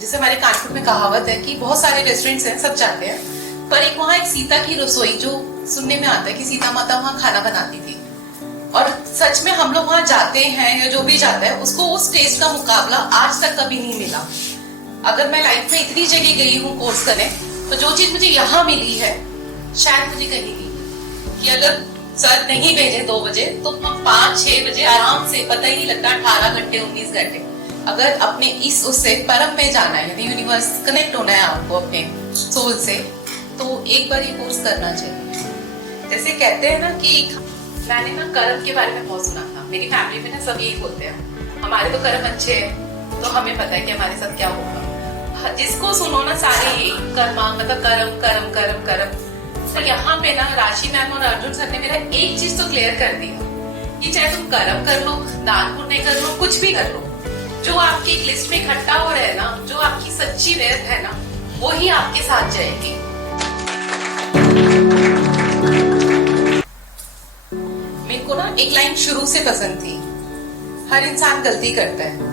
जैसे हमारे कानपुर में कहावत है कि बहुत सारे रेस्टोरेंट्स हैं, सब जाते हैं, पर एक वहाँ एक सीता की रसोई जो सुनने में आता है कि सीता माता वहाँ खाना बनाती थी। और सच में हम लोग वहाँ जाते हैं या जो भी जाता है उसको उस टेस्ट का मुकाबला आज तक कभी नहीं मिला। अगर मैं लाइफ में इतनी जगह गई हूँ कोर्स करने, तो जो चीज मुझे यहाँ मिली है शायद मुझे कहीं नहीं। कि अगर सर नहीं भेजे 2 बजे तो 5-6 बजे आराम से, पता ही नहीं लगता 18 घंटे 19 घंटे। अगर अपने इस उससे परम में जाना है, यानी यूनिवर्स कनेक्ट होना है आपको अपने सोल से, तो एक बार ये कोर्स करना चाहिए। जैसे कहते हैं ना कि मैंने ना कर्म के बारे में बहुत सुना था, मेरी फैमिली में ना सब यही बोलते हैं हमारे तो कर्म अच्छे हैं तो हमें पता है कि हमारे साथ क्या होगा। जिसको सुनो ना सारे यही कर्मा, मतलब कर्म कर्म कर्म कर्म। तो यहाँ पे ना राशि मैम और अर्जुन सर ने मेरा एक चीज तो क्लियर कर दिया कि चाहे तुम कर्म कर लो, दान पुण्य कर लो, कुछ भी कर लो, जो आपकी एक लिस्ट में इकट्ठा हो रहा है ना, जो आपकी सच्ची वेल्थ है ना, वो ही आपके साथ जाएगी। मेरे को ना एक लाइन शुरू से पसंद थी, हर इंसान गलती करता है,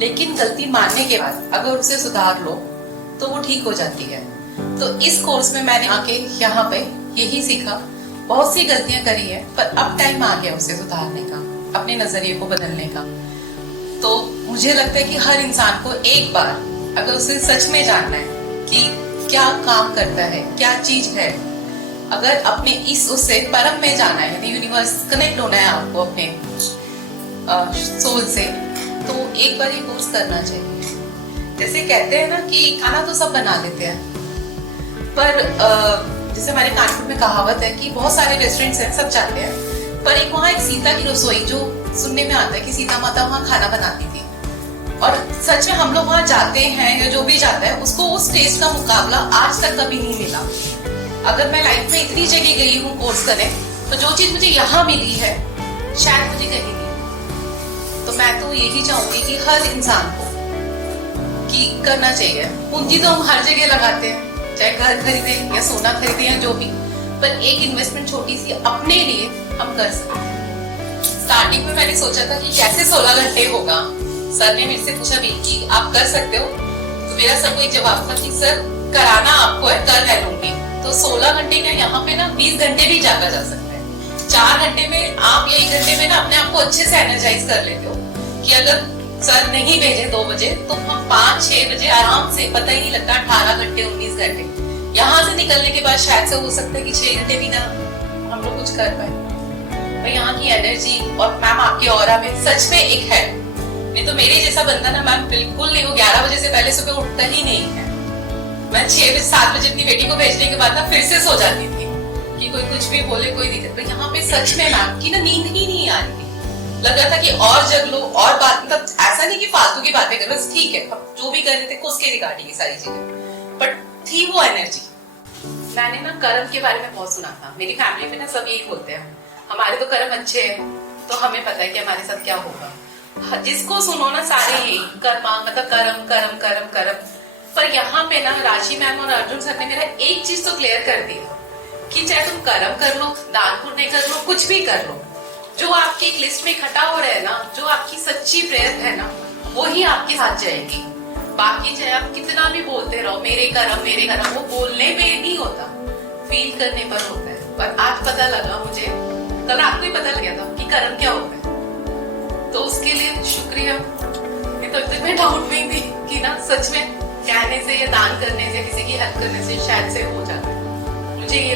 लेकिन गलती मानने के बाद अगर उसे सुधार लो तो वो ठीक हो जाती है। तो इस कोर्स में मैंने आके यहाँ पे यही सीखा, बहुत सी गलतियां करी है, पर अब टाइम आ गया उसे सुधारने का, अपने नजरिए को बदलने का। तो मुझे लगता है कि हर इंसान को एक बार अगर उसे सच में जानना है कि क्या काम करता है, क्या चीज है, अगर अपने इस उससे परम में जाना है, यानी यूनिवर्स कनेक्ट होना है आपको अपने सोल से, तो एक बार ये कोर्स करना चाहिए। जैसे कहते हैं ना कि खाना तो सब बना लेते हैं, पर जैसे हमारे कानपुर में कहावत है कि बहुत सारे रेस्टोरेंट्स हैं, सब जाते हैं, पर एक वहाँ एक सीता की रसोई जो सुनने में आता है कि सीता माता वहाँ खाना बनाती थी। और सच में हम लोग वहाँ जाते हैं या जो भी जाता है उसको उस टेस्ट का मुकाबला आज तक कभी नहीं मिला। अगर मैं लाइफ में इतनी जगह गई हूँ कोर्स करने, तो जो चीज मुझे यहाँ मिली है शायद मुझे कहीं नहीं। तो मैं तो यही चाहूंगी कि हर इंसान को कि करना चाहिए। पूंजी तो हम हर जगह लगाते हैं, चाहे घर खरीदे या सोना खरीदे या जो भी, पर एक इन्वेस्टमेंट छोटी सी अपने लिए हम कर सकते हैं। स्टार्टिंग में मैंने सोचा था कि कैसे 16 घंटे होगा। सर ने मेरे से पूछा भी कि आप कर सकते हो, तो मेरा सर को एक जवाब था कि सर कराना आपको है, कर मैं लूंगी। तो 16 घंटे का यहाँ पे ना 20 घंटे भी जागा जा सकता है। 4 घंटे में आप या 1 घंटे में ना अपने आप को अच्छे से एनर्जाइज कर लेते हो कि अगर सर नहीं भेजे 2 बजे तो हम 5-6 बजे आराम से, पता ही नहीं लगता 18 घंटे 19 घंटे। यहाँ से निकलने के बाद शायद से हो सकता है कि 6 घंटे भी ना हम लोग कुछ कर पाए। तो यहाँ की एनर्जी और मैम आपके ऑरा में सच में एक है। नहीं तो मेरे जैसा बंदा ना मैम बिल्कुल नहीं, वो 11 बजे से पहले सुबह उठता ही नहीं है। मैं 6-7 बजे अपनी बेटी को भेजने के बाद ना फिर से सो जाती थी कि कोई कुछ भी बोले कोई दिक्कत। तो यहाँ पे सच में मैम की ना नींद ही नहीं आ रही थी, लग रहा था कि और जग लो और बात, मतलब ऐसा नहीं कि फालतू की बातें करो, बस ठीक है हम जो भी कर रहे थे उसके रिगार्डिंग की सारी चीजें, बट थी वो एनर्जी। मैंने ना कर्म के बारे में बहुत सुना था, मेरी फैमिली में ना सब यही बोलते हैं हमारे तो कर्म अच्छे हैं तो हमें पता है कि हमारे साथ क्या होगा। जिसको सुनो ना सारे यही कर्मा, मतलब कर्म कर्म कर्म कर्म। पर यहाँ पे ना राशि मैम और अर्जुन सर ने मेरा एक चीज तो क्लियर कर दिया कि चाहे तुम कर्म कर लो, दान पुण्य कर लो, कुछ भी कर लो, जो आपकी एक लिस्ट में इकट्ठा हो रहा है ना, जो आपकी सच्ची प्रेयर है ना, वो ही आपके साथ जाएगी। बाकी चाहे आप कितना भी बोलते रहो मेरे कर्म, वो बोलने पे नहीं होता, फील करने पर होता है। पर आज पता लगा मुझे, कल आपको ही पता लग गया था कि कर्म क्या होता है। तो उसके लिए शुक्रिया। नहीं तो तक मैं डाउट में थी कि ना सच में कहने से या दान करने से, किसी की हेल्प करने से शायद से हो जाता है। मुझे ये